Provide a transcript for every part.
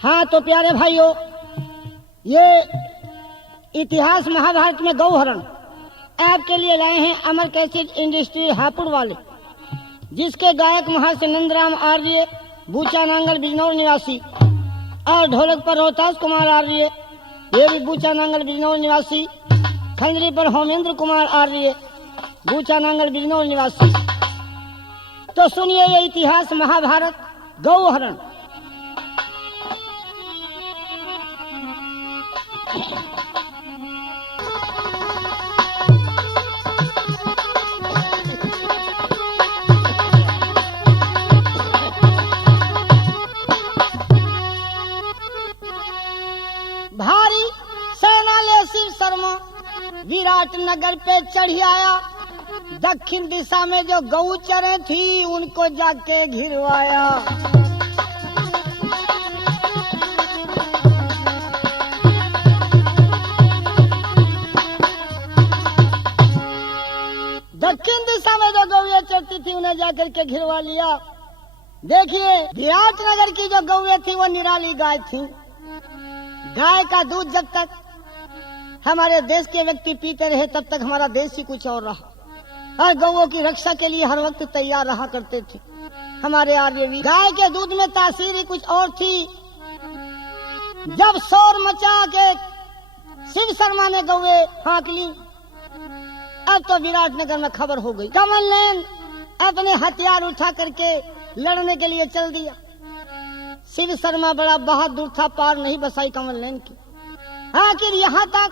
हाँ तो प्यारे भाइयों, ये इतिहास महाभारत में गौहरण आपके लिए लाए हैं अमर कैसेट इंडस्ट्री हापुड़ वाले, जिसके गायक महर्षि नंदराम आर्य, बूचा नांगल बिजनौर निवासी, और ढोलक पर रोहतास कुमार आर्य, ये भी बूचा नांगल बिजनौर निवासी। खंजरी पर होमेंद्र कुमार आर्य, बूचा नांगल बिजनौर निवासी। तो सुनिए ये इतिहास महाभारत गौहरण। भारी सेना ले शिव शर्मा विराट नगर पे चढ़ी आया। दक्षिण दिशा में जो गऊ चरे थी उनको जाके घिरवाया। दक्षिण दिशा में जो गौएं चरती थी उन्हें जाकर के घिरवा लिया। देखिए, विराट नगर की जो गौएं थी वो निराली गाय थी। गाय का दूध जब तक हमारे देश के व्यक्ति पीते रहे तब तक हमारा देश ही कुछ और रहा, और गौओं की रक्षा के लिए हर वक्त तैयार रहा करते थे हमारे आर्यवीर। गाय के दूध में तासीर ही कुछ और थी। जब शोर मचा के शिव शर्मा ने गौएं हाँक ली, अब तो विराट नगर में खबर हो गई। कमल नयन अपने हथियार उठा करके लड़ने के लिए चल दिया। शिव शर्मा बड़ा बहादुर था, पार नहीं बसाई कमल नयन की। आखिर यहाँ तक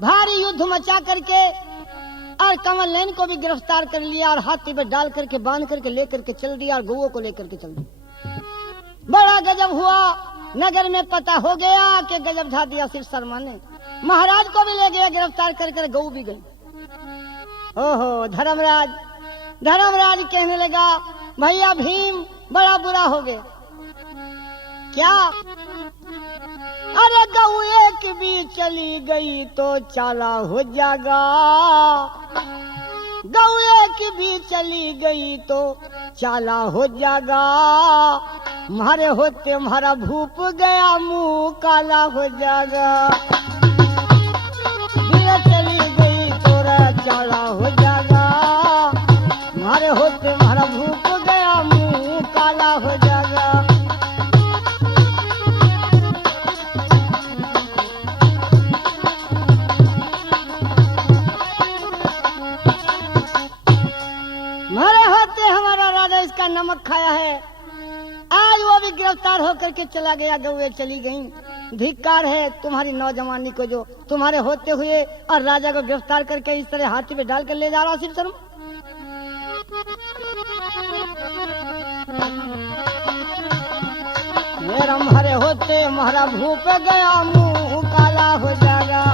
भारी युद्ध मचा करके और कमल नयन को भी गिरफ्तार कर लिया और हाथी पे डाल करके बांध करके लेकर के चल दिया और गौओं को लेकर के चल दिया। बड़ा गजब हुआ। नगर में पता हो गया कि गजब ढा दिया शिव शर्मा ने। महाराज को भी ले गया गिरफ्तार कर गऊ भी गई। ओहो, धर्मराज कहने लगा, भैया भीम बड़ा बुरा हो गया। क्या? अरे गऊ एक भी चली गई तो चाला हो जाएगा। गऊ एक भी चली गई तो चाला हो जाएगा। मारे होते हमारा भूप गया, मुंह काला हो जाएगा। चली गई तो चाला हो जाएगा। मारे होते हमारा भूप गया, मुंह काला हो जाएगा। मारे होते हमारा राजा इसका नमक खाया है। आज वो भी गिरफ्तार होकर के चला गया, गौएं चली गईं। धिक्कार है तुम्हारी नौजवानी को, जो तुम्हारे होते हुए और राजा को गिरफ्तार करके इस तरह हाथी पे डाल कर ले जा रहा शिव शर्मा। मेरा मारे होते हमारा भूप गया, मुंह काला हो जाएगा।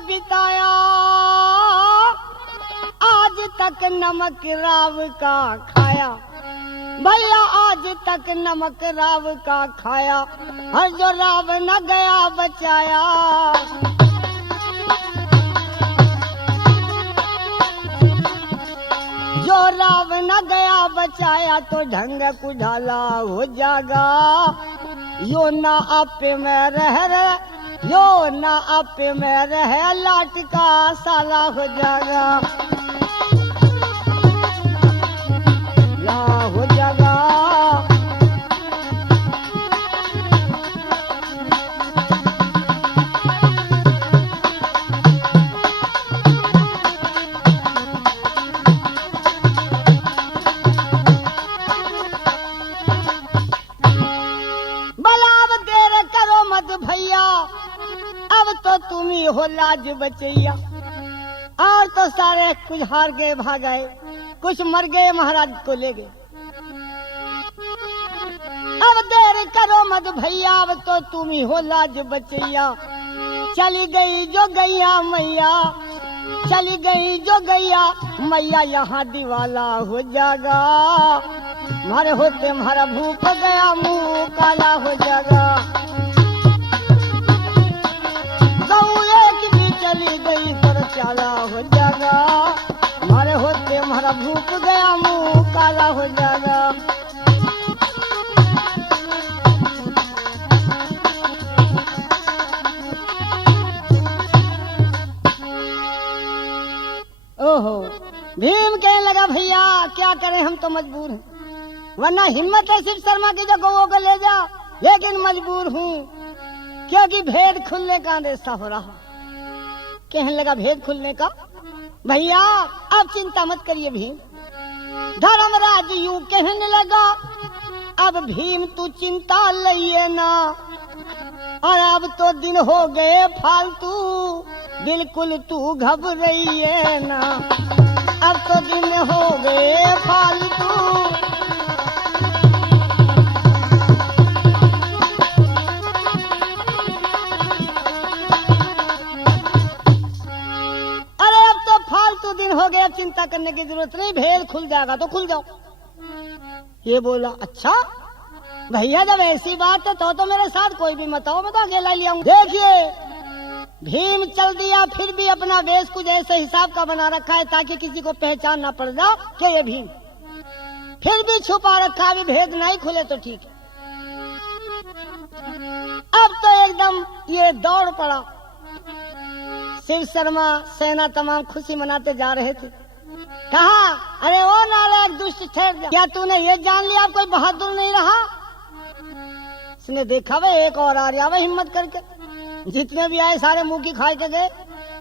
बिताया आज तक नमक राव का खाया। भैया आज तक नमक राव का खाया, हर जो राव न गया बचाया। जो राव न गया बचाया तो ढंग कुढाला हो जाएगा। यो ना आपे में रह यो ना आपे में रहे, लाट का साला हो जाएगा। ला हो जाएगा। बलाब देर करो मत भैया, अब तो तुम ही हो लाज बचैया। और तो सारे कुछ हार गए, भाग गए, कुछ मर गए, महाराज को ले गए। अब देर करो मत भैया, अब तो तुम ही हो लाज बचैया। चली गई जो गैया मैया, चली गई जो गैया मैया, यहाँ दीवाला हो जाएगा। मारे होते मारा भूख गया, मुंह काला हो जाएगा। काला हो जाएगा, मारे होते हमारा भूख गया मुंह काला हो जाएगा। ओहो, भीम कहने लगा भैया क्या करें, हम तो मजबूर हैं, वरना हिम्मत है शिव शर्मा की जो गौओं को ले जा, लेकिन मजबूर हूँ क्योंकि भेद खुलने का अंदेशा हो रहा। कहने लगा भेद खुलने का, भैया अब चिंता मत करिए भीम। धर्मराज यूं कहने लगा, अब भीम तू चिंता लइए ना, और अब तो दिन हो गए फालतू, बिल्कुल तू घबराइए ना, अब तो दिन हो गए फालतू। अरे अब तो फालतू दिन हो गए, अब चिंता करने की जरूरत नहीं, भेद खुल जाएगा तो खुल जाओ। ये बोला अच्छा भैया जब ऐसी बात है तो मेरे साथ कोई भी मत आओ, मैं तो अकेला ले आऊं। देखिए भीम चल दिया, फिर भी अपना वेश कुछ ऐसे हिसाब का बना रखा है ताकि किसी को पहचान ना पड़ जाए कि ये भीम, फिर भी छुपा रखा, भी भेद नहीं खुले तो ठीक है। अब तो एकदम ये दौड़ पड़ा, शिव शर्मा सेना तमाम खुशी मनाते जा रहे थे। कहा अरे ओ नालायक दुष्ट ठहर जा, क्या तूने ये जान लिया कोई बहादुर नहीं रहा? उसने देखा वे एक और आ रहा, वे हिम्मत करके, जितने भी आए सारे मुंह की खाए के गए।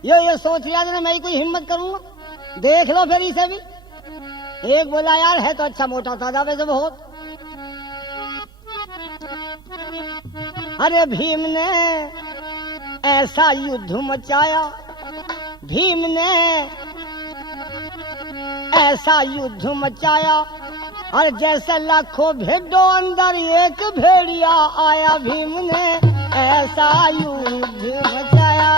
ये सोच लिया कि मैं कोई हिम्मत करूंगा, देख लो फिर इसे भी। एक बोला यार है तो अच्छा मोटा ताजा वैसे बहुत। अरे भीम ने ऐसा युद्ध मचाया, भीम ने ऐसा युद्ध मचाया, और जैसे लाखों भेड़ों अंदर एक भेड़िया आया, भीम ने ऐसा युद्ध मचाया।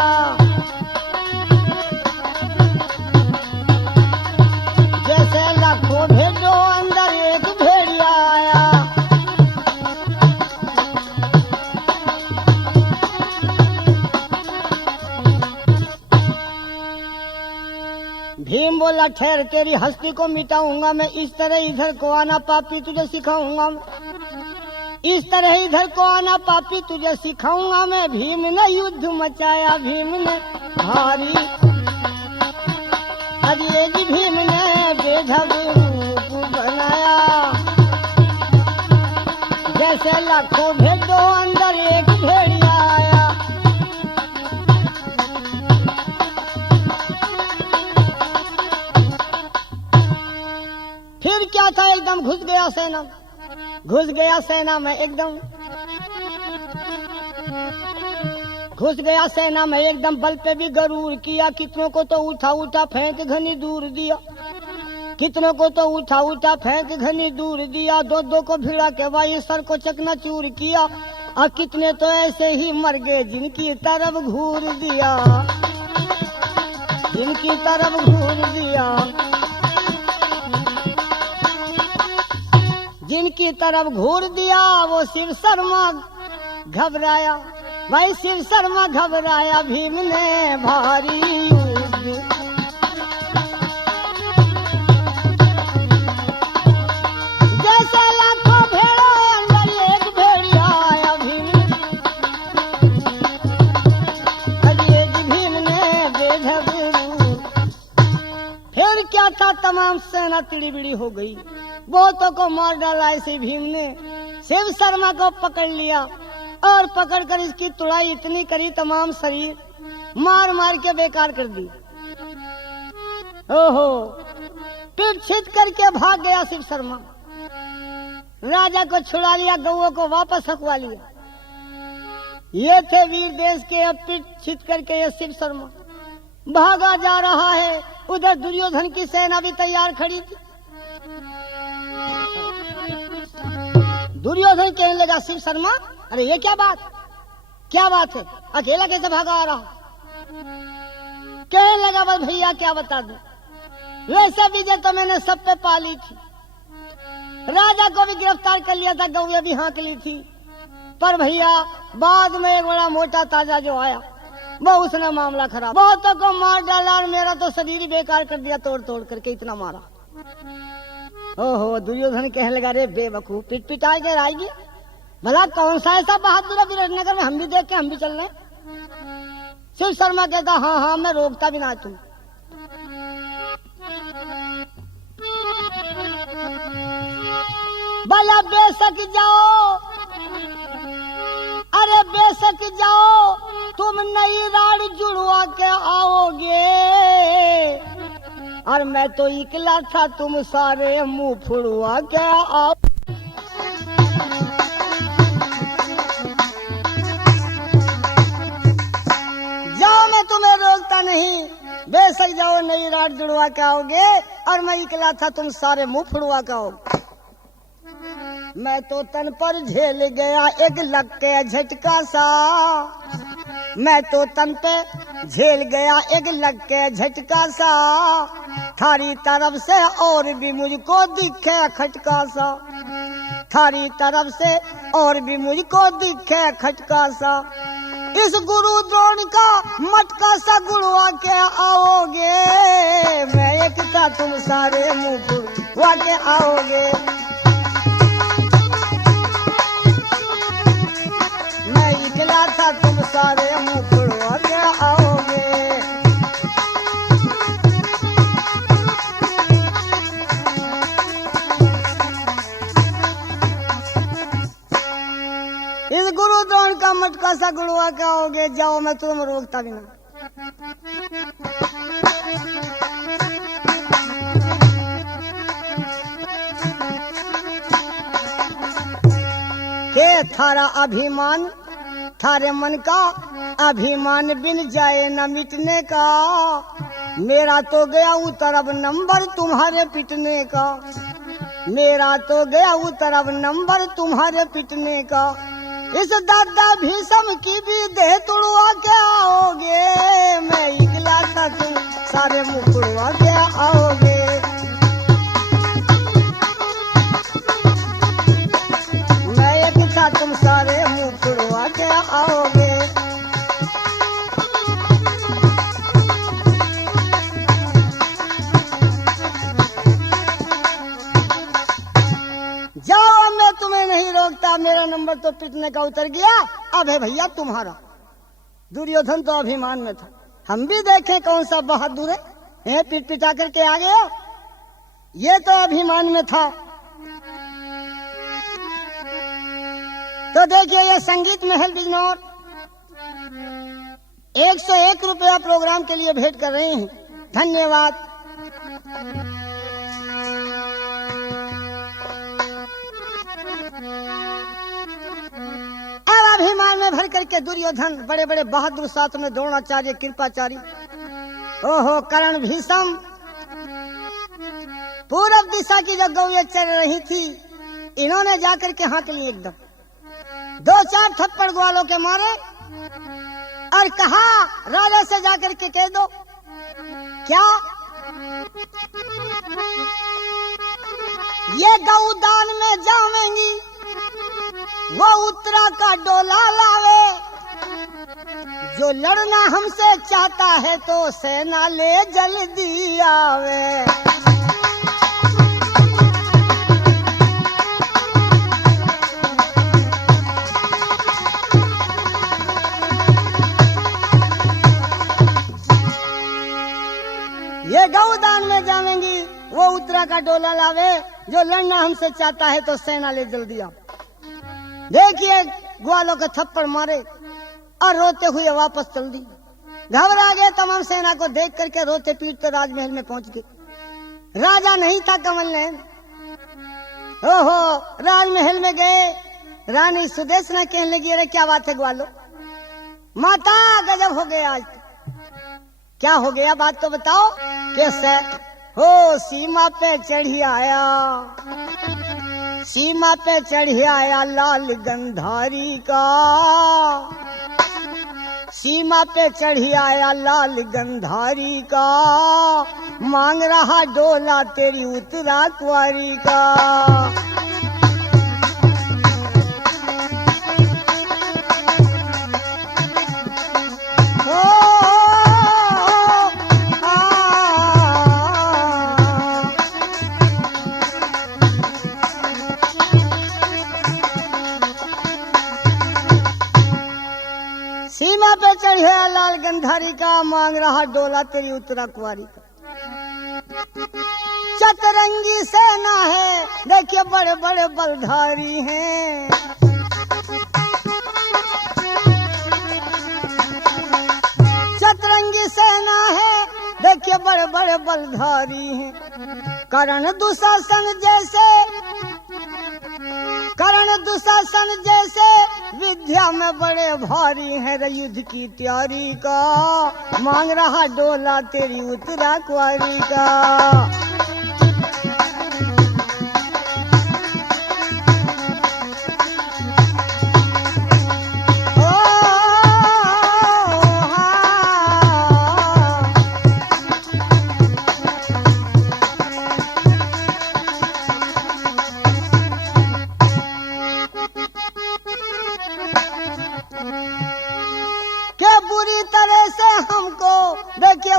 जैसे लाखों भेड़ों अंदर एक भेड़िया आया। भीम बोला ठहर, तेरी हस्ती को मिटाऊंगा मैं, इस तरह इधर को आना पापी तुझे सिखाऊंगा मैं, इस तरह इधर को आना पापी तुझे सिखाऊंगा मैं। भीम ने युद्ध मचाया, भीम ने भारी, अरे जी भीम ने बेढब रूप बनाया। जैसे लाखों भेड़ों अंदर एक भेड़िया आया। फिर क्या था, एकदम घुस गया सेना, घुस गया सेना में, एकदम घुस गया सेना में, एकदम बल पे भी गरूर किया। कितनों को तो उठा उठा फेंक घनी दूर दिया, कितनों को तो उठा उठा फेंक घनी दूर दिया। दो दो को भिड़ा के भाई सर को चकनाचूर किया, और कितने तो ऐसे ही मर गए जिनकी तरफ घूर दिया, जिनकी तरफ घूर दिया, जिनकी तरफ घूर दिया। वो शिव शर्मा घबराया, भाई शिव शर्मा घबराया। भीम ने भारी युद्ध, जैसे लाखों भेड़ों अंदर एक भेड़िया आया। भीम ने बेढब रूप। फिर क्या था, तमाम सेना तिड़ी बिड़ी हो गई, बहुतों को मार डाला। ऐसे भीम ने शिव शर्मा को पकड़ लिया, और पकड़कर इसकी तुड़ाई इतनी करी, तमाम शरीर मार मार के बेकार कर दी। ओहो, पीठ छीत करके भाग गया शिव शर्मा, राजा को छुड़ा लिया, गौओं को वापस हकवा लिया। ये थे वीर देश के, अब पीठ छीत करके ये शिव शर्मा भागा जा रहा है। उधर दुर्योधन की सेना भी तैयार खड़ी थी। दुर्योधन कहने लगा शिव शर्मा, अरे ये क्या बात है, अकेला कैसे भागा आ रहा? कहने लगा बस भैया क्या बता दूं, वैसे विजय तो मैंने सब पे पाली थी, राजा को भी गिरफ्तार कर लिया था, गौएं भी हाँक ली थी, पर भैया बाद में एक बड़ा मोटा ताजा जो आया, वो उसने मामला खराब, बहुतों को मार डाला और मेरा तो शरीर ही बेकार कर दिया, तोड़ तोड़ करके इतना मारा। ओहो, दुर्योधन कहने लगा, रे बेवकूफ, पिट पिटा के आएगी, भला कौन सा ऐसा बहादुर है विराटनगर में, हम भी देख के हम भी चल रहे। शिव शर्मा कहता, हाँ हाँ मैं रोकता भी ना तुम। भला बेशक जाओ, अरे बेशक जाओ, तुम नई राड जुड़वा के आओगे, और मैं तो इकला था, तुम सारे मुंह फुड़वा के आओ। जाओ, मैं तुम्हें रोकता नहीं, बेशक जाओ, नई राड जुड़वा के आओगे, और मैं इकला था, तुम सारे मुंह फुड़वा के आओगे। मैं तो तन पर झेल गया एक लग के झटका सा, मैं तो तन पे झेल गया एक लग के झटका सा, थारी तरफ से और भी मुझको दिखे खटका सा, थारी तरफ से और भी मुझको दिखे खटका सा। इस गुरु द्रोण का मटका सा गुड़वा के आओगे, मैं एक था, तुम सारे मुंह फुड़वा के आओगे। था, तुम सारे मुंह फुड़वा के आओगे। इस गुरु द्रोण का मटका सा गुड़वा के आओगे, जाओ, मैं तुम्हें रोकता भी ना। के थारा अभिमान, थारे मन का अभिमान बिन जाए न मिटने का, मेरा तो गया उतर अब नंबर तुम्हारे पिटने का, मेरा तो गया उतर अब नंबर तुम्हारे पिटने का। इस दादा भीषम की भी देह तुड़वा के आओगे, मैं इकला था, तुम सारे मुंह फुड़वा के आओगे। मैं एक था, तुम सारे मुंह फुड़वा के आओगे। जाओ, मैं तुम्हें नहीं रोकता, मेरा नंबर तो पिटने का उतर गया, अब है भैया तुम्हारा। दुर्योधन तो अभिमान में था, हम भी देखें कौन सा बहादुर है, पिट पिटा करके आ गया, ये तो अभिमान में था। तो देखिए, ये संगीत महल बिजनौर 101 रुपया प्रोग्राम के लिए भेंट कर रहे हैं, धन्यवाद। अब अभिमान में भर करके दुर्योधन, बड़े बड़े बहादुर साथ में द्रोणाचार्य, कृपाचार्य, ओहो कर्ण, भीषम, पूरब दिशा की जो गौएं चल रही थी, इन्होंने जाकर के हाथ लिए एकदम 2-4 थप्पड़ ग्वालों के मारे और कहा, राजा से जाकर के कह दो, क्या ये गौदान में जावेंगी, वो उत्तरा का डोला लावे, जो लड़ना हमसे चाहता है तो सेना ले जल्दी आवे। ये गौदान में जावेंगी, वो उत्तरा का डोला लावे, जो लड़ना हमसे चाहता है तो सेना ले जल्दी आओ। देखिए, ग्वालों के थप्पड़ मारे और रोते हुए वापस चल दी। घबरा गए तमाम सेना को देख करके, रोते पीटते राजमहल में पहुंच गए। राजा नहीं था कमल नयन। ओहो, राजमहल में गए, रानी सुदेशना कहने लगी, अरे क्या बात है ग्वालो, माता गजब हो गया आज। क्या हो गया, बात तो बताओ। कैसे हो, सीमा पे चढ़ी आया, सीमा पे चढ़ी आया लाल गंधारी का, सीमा पे चढ़ी आया लाल गंधारी का, मांग रहा डोला तेरी उत्तरा कुंवारी का। हो लाल गंधारी का, मांग रहा डोला तेरी उत्तरा कुंवारी का। चतरंगी सेना है देखिए बड़े बड़े बलधारी हैं। चतरंगी सेना है देखिए बड़े बड़े बलधारी हैं। कर्ण दुशासन जैसे विद्या में बड़े भारी हैं। युद्ध की तैयारी का, मांग रहा डोला तेरी उत्तरा कुंवारी का।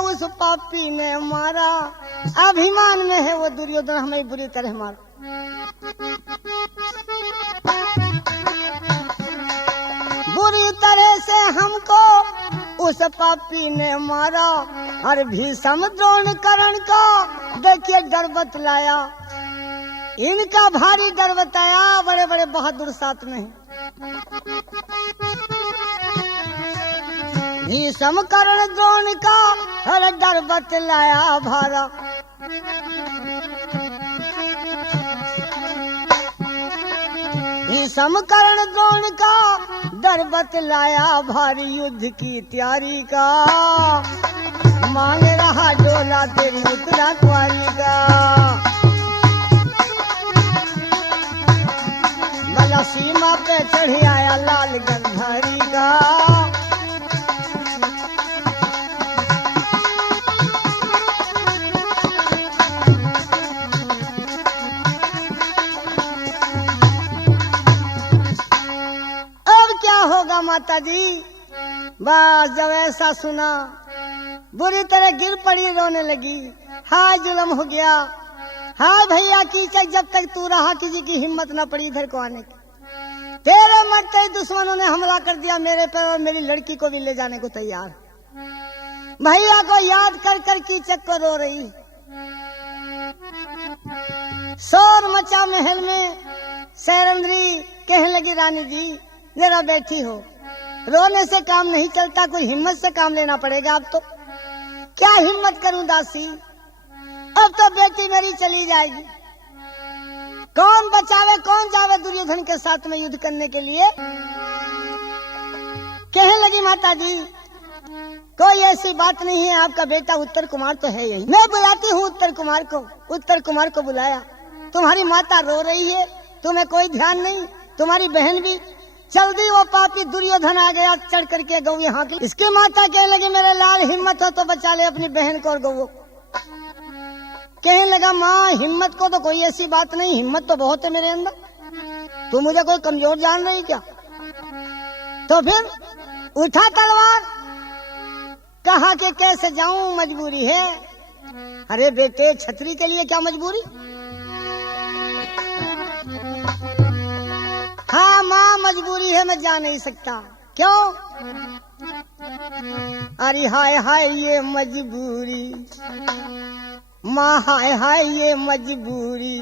उस पापी ने मारा, अभिमान में है वो दुर्योधन हमें बुरी तरह मारा। बुरी तरह से हमको उस पापी ने मारा। और भीष्म द्रोण कर्ण का देखिए डर बतलाया, इनका भारी डर बताया। बड़े बड़े बहादुर साथ में भीष्म कर्ण द्रोण का हर डर बतलाया भारा। भीष्म कर्ण द्रोण का डर बतलाया भारी। युद्ध की तैयारी का, मांग रहा डोला तेरी उत्तरा कुंवारी का। भला सीमा पे चढ़ी आया लाल गंधारी का। माता जी बस जब ऐसा सुना बुरी तरह गिर पड़ी, रोने लगी। हाय जुल्म हो गया, हाय भैया कीचक, जब तक तू रहा किसी की हिम्मत न पड़ी इधर को आने की। तेरे मरते दुश्मनों ने हमला कर दिया मेरे पर और मेरी लड़की को भी ले जाने को तैयार। भैया को याद कर कर कीचक को रो रही। शोर मचा महल में। सैरंद्री कहने लगी रानी जी जरा बैठी हो, रोने से काम नहीं चलता, कोई हिम्मत से काम लेना पड़ेगा। अब तो क्या हिम्मत करूं दासी, अब तो बेटी मेरी चली जाएगी। कौन बचावे कौन जावे दुर्योधन के साथ में युद्ध करने के लिए। कहने लगी माता जी कोई ऐसी बात नहीं है, आपका बेटा उत्तर कुमार तो है यही। मैं बुलाती हूँ उत्तर कुमार को। उत्तर कुमार को बुलाया। तुम्हारी माता रो रही है, तुम्हें कोई ध्यान नहीं, तुम्हारी बहन भी। जल्दी वो पापी दुर्योधन आ गया चढ़ करके गौ यहाँ की। इसकी माता कहने लगी मेरे लाल हिम्मत हो तो बचा ले अपनी बहन को और गौ। कहने लगा माँ हिम्मत को तो कोई ऐसी बात नहीं, हिम्मत तो बहुत है मेरे अंदर, तू मुझे कोई कमजोर जान रही क्या। तो फिर उठा तलवार, कहा कि कैसे जाऊं मजबूरी है। अरे बेटे छतरी के लिए क्या मजबूरी। हाँ माँ मजबूरी है, मैं जा नहीं सकता। क्यों। अरे हाय हाय ये मजबूरी, माँ हाय हाय ये मजबूरी,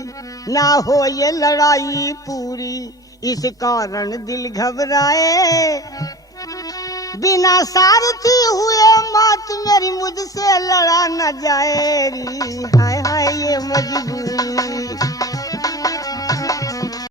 ना हो ये लड़ाई पूरी, इस कारण दिल घबराए, बिना सारथी हुए मात मेरी मुझसे लड़ा न जाए री। हाय हाय ये मजबूरी।